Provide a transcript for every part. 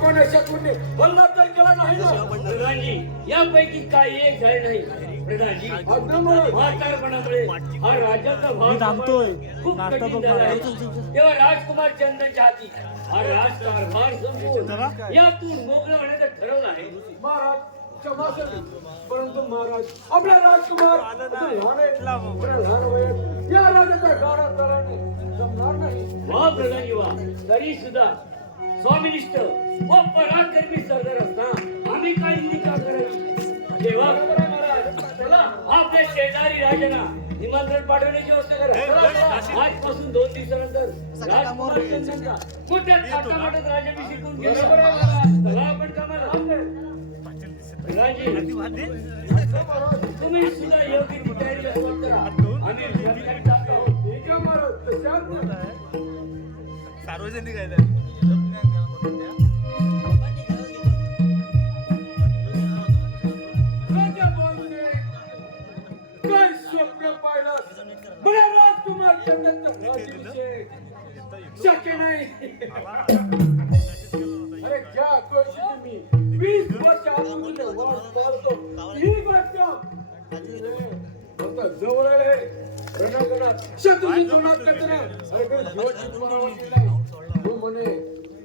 कोणाच्या कुठे हल्ला तर केला नाही ना प्रधानजी. यापैकी काही एक झाले नाही प्रधानजी. म्हातारपणामुळे हा राज्याचा भाव थांबतोय. खूप कठीण झाला आहे. तेव्हा राजकुमार चंद्रच्या हाती हा राजकारभार संपवून यातून मोकळं होण्याचं ठरवलं आहे. महाराज क्षमा करा. परंतु महाराज आपला राजकुमार लहान वयात या राजाच्या गाडा चालवणे जमणार नाही. वा प्रधानी वा. तरी सुद्धा स्वामिनिष्ठ व पराक्रमी सरदार असता आम्ही काही निका करायची. तेव्हा आपल्या शेजारी राजांना निमंत्रण पाठवण्याची व्यवस्था करा. आजपासून 2 दिवसानंतर राजकुमार चंद्रांचा मोठ्या थाटामाटात राज्याभिषेक करून गेला. चला आपण कामाला. तुम्ही सुद्धा योग्य ती तयारी करा. आम्ही सरकारी जात आहोत. ठीक आहे महाराज. तशाच सार्वजनिक आहे. काय स्वप्न पाहिलं बऱ्या राजकुमार चंद्रांचा राज्याभिषेक शक्य नाही. अरे ज्या गोष्टी तुम्ही 20 वर्षापासून वाट पाहतो ही गोष्ट आता जवळ आहे. रणांगणात शत्रूची तोंडात करताना अरे काही जीवाची परावती नाही. तू म्हणे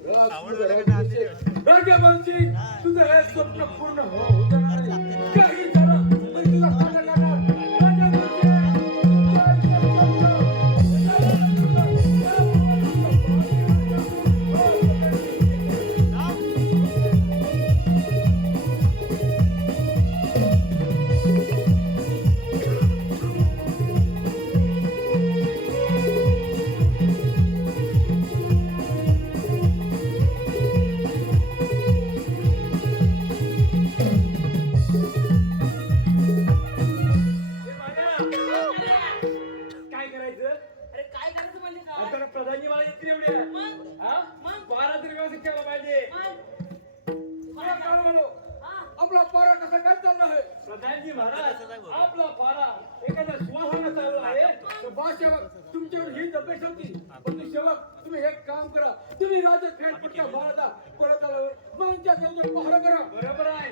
राजकुमार राज्याभिषेक राजवंशी तुझं हे स्वप्न पूर्ण होणार नाही. काही झालं तरी तुझा खाना खाणार. आपला पारा कसा काय चालला आहे प्रधानजी महाराज आपला फारा एखाद्या सुवाहाना चालला आहे. तर बा सेवक तुमच्यावर ही अपेक्षा होती. पण सेवक तुम्ही एक काम करा. तुम्ही राजा खेळपट्ट्या महाराजा परत आल्यावर मागच्या जवळ पहारा करा. बरोबर आहे.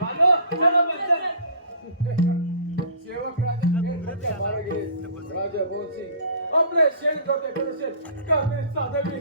चालो चला पंच. सेवक राजा खेळपट्ट्या पहारा गेले. राजा बोलसिंग आपले शेण जोते कसे का ते साधवी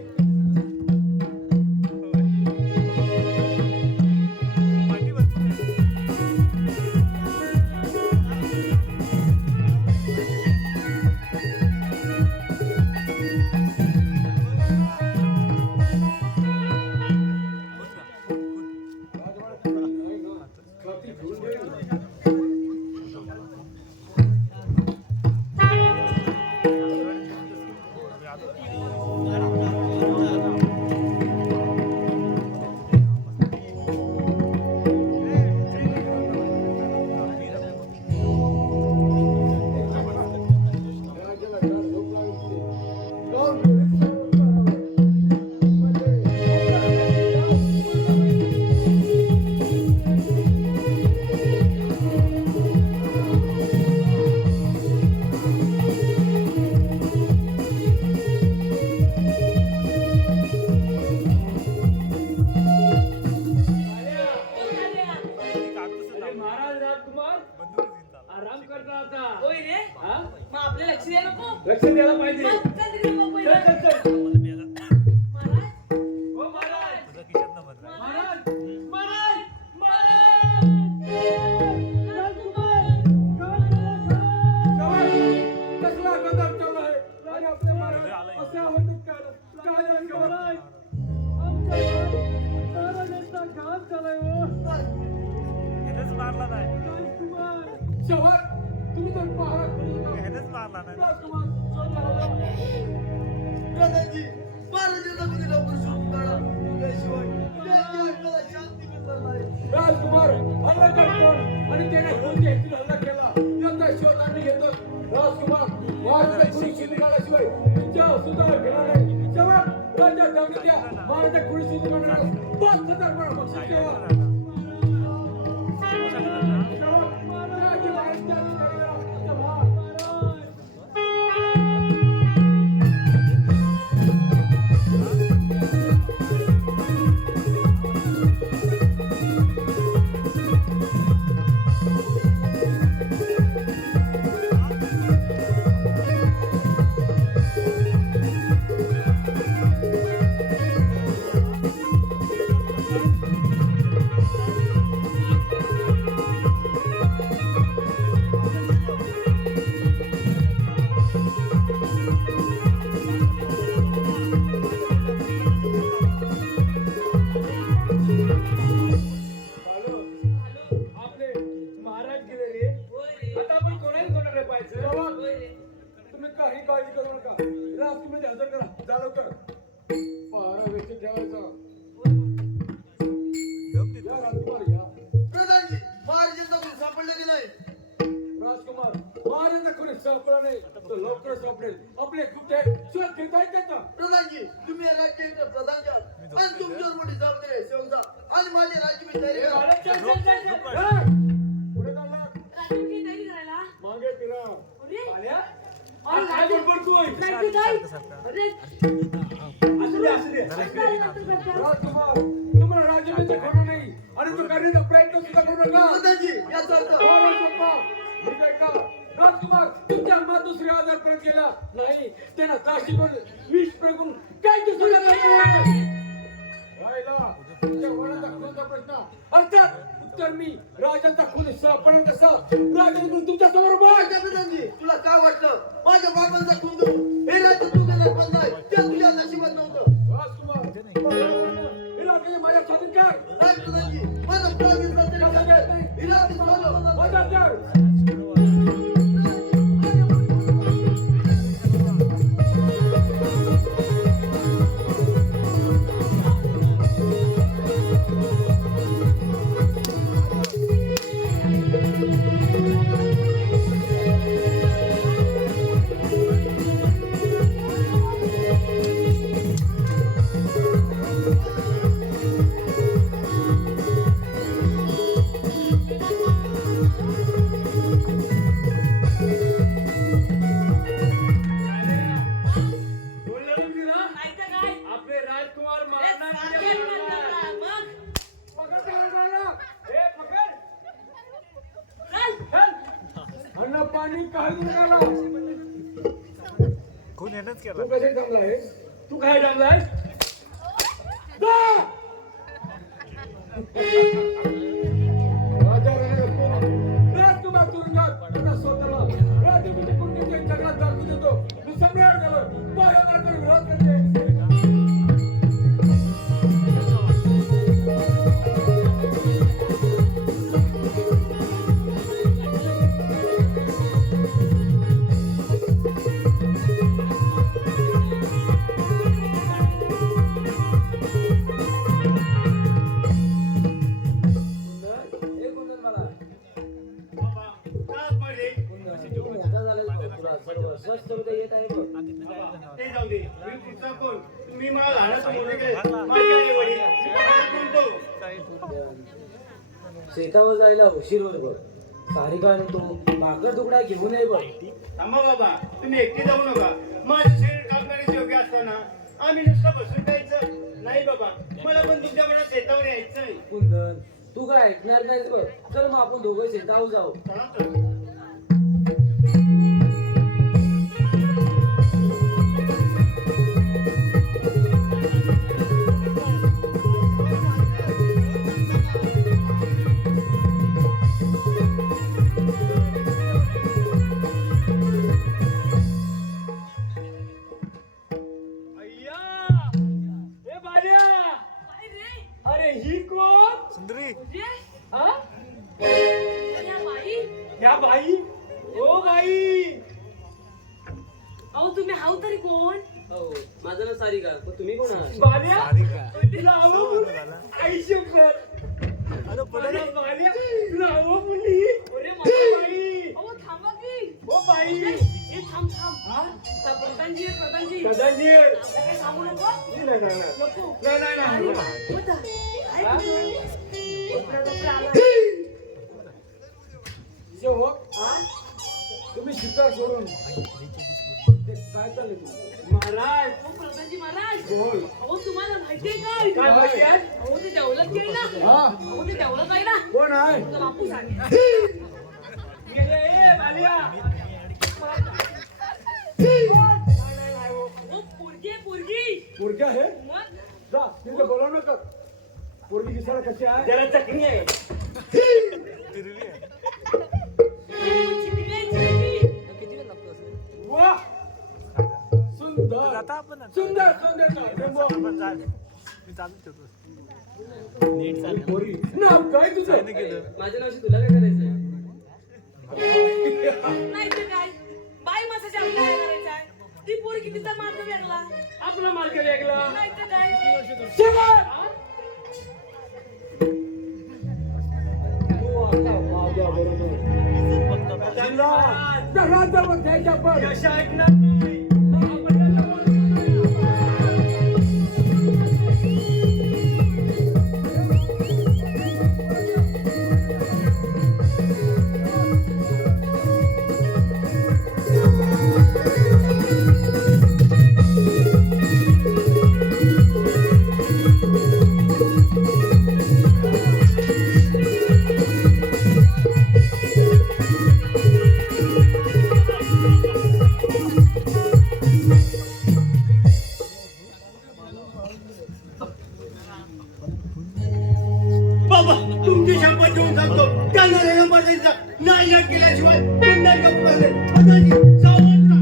लक्ष द्यायला पाहिजे. कसला गंधार चालू आहे आणि आपल्या महाराज असे होत काय मारला नाही. शहर तुम्ही तर पहारा मारला नाही. दादाजी महाराजांना कधी लवकर शोधून काढा. त्याशिवाय त्यांची आत्म्याला शांती मिळणार नाही. राजकुमार हल्ला करतो आणि त्याने कोणत्या हेतून हल्ला केला याचा शोध आम्ही घेतो. राजकुमार महाराजा कुणी शोधून काढल्याशिवाय तुमच्या सुद्धा घेणार नाही. जेव्हा राजा जाऊन द्या महाराजा कुणी शोधून काढणार 5,000 बक्षीस ठेवा. होतं पहारा व्यवस्थित ठेवायचा या राजकुमार या प्रधानजी महाराजांचा कोणी सापडले की नाही राजकुमार महाराजांना कोणी सापडला नाही तर लवकर सापडेल आपले गुप्ते शोध घेता येते का प्रधानजी तुम्ही या राज्याचे प्रधान आहात आणि तुमच्यावर मोठी जबाबदारी आहे सेवजा आणि माझी राज्य मी तयारी करा. पुढे चालला राजूची तयारी करायला मागे फिरा अरे आल्या अरे काय बडबडतोय राजू काय अरे राजकुमार तुम्हाला राज्याचं खरं नाही आणि तो करण्याचा प्रयत्न सुद्धा करू नका प्रधानजी याचा अर्थ म्हणजे का राजकुमार तुमच्या मातोश्री आजारपर्यंत गेला नाही त्यांना ताशीकडून विष प्रगून काय दुसरं राहिला तुमच्या वडिलांचा खूनचा प्रश्न अर्थात उत्तर मी राजाचा खून सापडणार कसा राजाकडून तुमच्या समोर माझ्या प्रधानजी तुला काय वाटलं माझ्या बाबांचा खून करू हे राज्य तू करणार पण नाही ते तुझ्या नशिबात नव्हतं राजकुमार हे राजाचे माझ्या स्वाधीन कर नाही प्रधानजी माझा प्राण घेतला तरी चालेल. हे राज्य सोडलं. मदत कर नाही तर काय आपले राजकुमार अरे महाराज सांगेल ना तुला. मग पकड त्याला. ए, पकड. चल अन्न पाणी काही निघाला कोण येणंच तू केला कसे थांबलाय तू काय थांबलाय जा! राजा राजकुमार तुरुंगात आता स्वतःला राजकीय कुंडीच्या जगात दाखवून देतो मी सम्राट झालो बाहेर विरोध करते ते जाऊ दे मी पुढचा कोण तुम्ही मला लहानाचं मोठे केले माझे आई वडील कोणतो शेतावर जायला उशीर होत बघ सारिका आणतो भाकर तुकडा घेऊन ये बघ थांबा बाबा तुम्ही एकटे जाऊ नका माझं शरीर काम करण्यास योग्य असताना आम्ही नुसतं बसून जायचं नाही बाबा मला पण तुमच्या मनात शेतावर यायचंय कुंदन तू काय ऐकणार नाहीस बघ चल मग आपण दोघं शेतावर जाऊ चला तर काय रे अरे ही कोण सुंदरी अरे हा या बाई या बाई ओ बाई अहो तुम्ही हाव तरी कोण हो माझं ना सारिका पण तुम्ही कोण आहात बाल्या सारिका. तुला आवड झाला. आई शंकर अरे पुढे अरे बाल्या तुला आवड मुली अरे माझा बाई अहो थांबा की ओ बाई हे थांब थांब हा आता प्रधानजी आहे, प्रधानजी कदाची आपलं काही सांगू नको नाही नाही नाही नको नाही नाही नाही होता. काय हा? करू? कोपऱ्या कोपऱ्या आला. हो हा तुम्ही शिकार सोडून ते काय चालले तू महाराज अहो, प्रधानजी महाराज बोल अहो तुम्हाला माहितीये काय का माहिती आहे अहो ते दौलत आहे ना हा अहो ते दौलत आहे ना कोण आहे तुझा बापूस आहे गेले ए बाल्या अहो पोरगी आहे, पोरगी पोरगी आहे मग जा तिथे बोलावू नका पोरगी दिसायला कशी आहे जरा चटणी आहे तिरवी आहे चिकनी आहे, चिकनी. वा सुंदर आता आपण सुंदर सुंदर नाव आपण चाल मी चालूच ठेवतो पोरी नाव काय तुझं काय केलं माझ्या नावाशी तुला काय करायचं नाही तर काय बाई माणसाच्या आपल्याला काय करायचं आहे ती पोरगी तिचा मार्ग वेगळा आपला मार्ग वेगळा. नाही तर काय शेवट! तू आता माझ्याबरोबर त्या राज्यावर द्यायच्या पण कशा ऐकणार नाही. बाबा तुमची शपथ घेऊन सांगतो त्या नरेंद्र मोदींचा नाही केल्याशिवाय पुन्हा कपडा नाही. सावध राहा.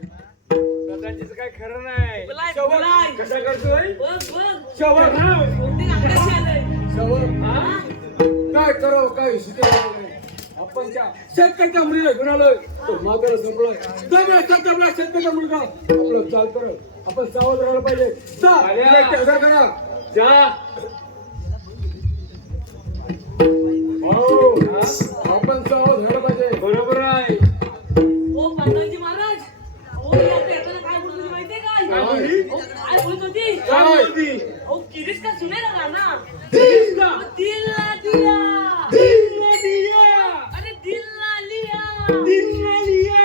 दादाजीचं काय खरं नाही. बोलाय शेवट! बोलाय कसा करतोय? बघ बघ शेवट! बहुतेक अंगाशी आलंय शेवट! हा? काय करावं काय सुचत आपण त्या शेतकऱ्याच्या मुलीला घेऊन आलोय तो मागायला संपलाय दमला शेतकऱ्याचा मुलगा आपलं चाल करत आपण सावध राहायला पाहिजे जा, अरे! तिला एकटे हजर करा. जा. हो, आपण सावध राहायला पाहिजे. बरोबर आहे. ओ पांडवजी महाराज ओ मी आता येताना काय बोलत होती माहितीये काय काय बोलली? ओ, काय बोलत होती काय बोलती? ओ किरीस का सुनेगा गाना दिलीस का? दिल ना दिया दिल ना दिया. अरे दिल ना लिया दिल ना लिया.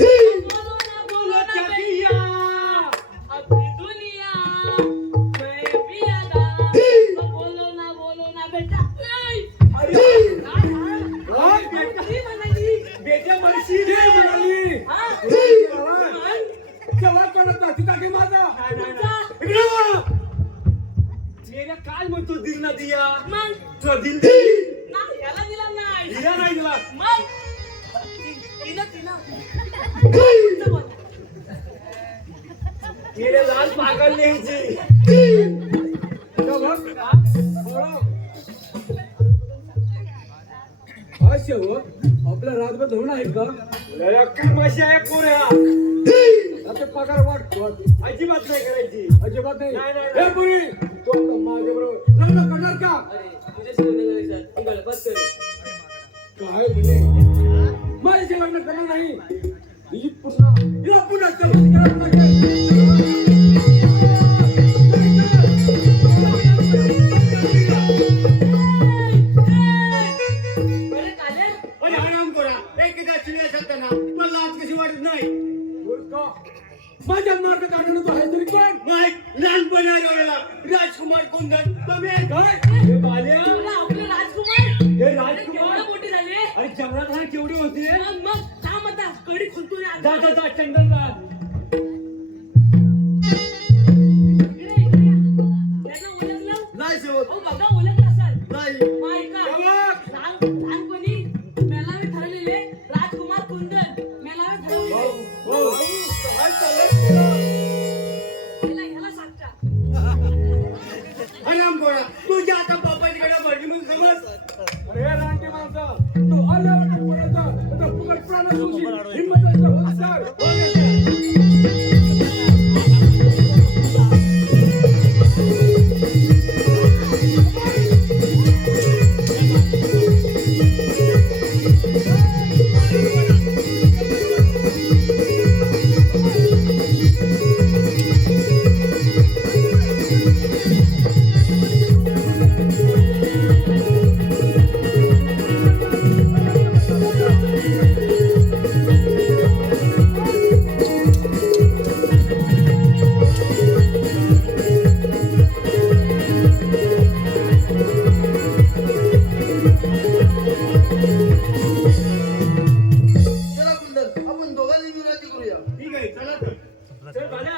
बोलो ना क्या बेटा किया? अपनी दुनिया मैं भी आदा तो बोलो ना बेटा नहीं अरे हा? ती म्हणाली बेटा म्हणशी ते म्हणाली हा शेवट करत नाही तिचा की माझा तुमचा इकडे वा. मेल्या काय म्हणतो दिल ना दिया. मग तुला दिल दिली. ना याला दिला नाही दिला नाही दिला. मग तिला तुमचं बोल. मेल्या लाल पागल न्यायची. शेवट! हा शेवट आपल्या राजभर धरून आहे का लया कमाशी आहे पोऱ्या. आता पगार वाट अजिबात नाही करायची. अजिबात नाही नाही, नाही, हे पुरी तो आता माझ्याबरोबर लग्न करणार का काय म्हणे माझ्याशी लग्न करणार नाही ही पुन्हा हिला पुन्हा चलवत करावं लागेल. बरं काले पण आराम करा. एकदा चिडल्या असताना पण लाज कशी वाटत नाही. मूर्ख. माझ्या मार्ग काढणं तो आहे तरी पण नाही लहानपणी आलेला राजकुमार कुंदन तुम्ही काय हे बाल्या. तुला आपले राजकुमार हे अरे राजकुमार. केवढे मोठे झाले अरे जंगलात हा केवढे होते. मग थांब आता कडी खुलतोय जा आता. जा जा चंदनला. इकडे त्यांना ओळखलं नाही शेवट हो बघा ओळखलं असाल नाही मग ऐका शेवट! लहानपणी मेलावे ठरलेले राजकुमार कुंदन मेलावे ठरवलेले काय चाललंय तुझं? ह्याला सांगता आराम करा. तुझ्या आता बापाची भरली म्हणून समज. अरे हे लहानटी माणसं तो आल्यावर पडायचा आता फुकट प्राण सुशी हिंमत होत सर चला कुंदन आपण दोघांनी विनंती करूया. ठीक आहे चला तर. चल बाल्या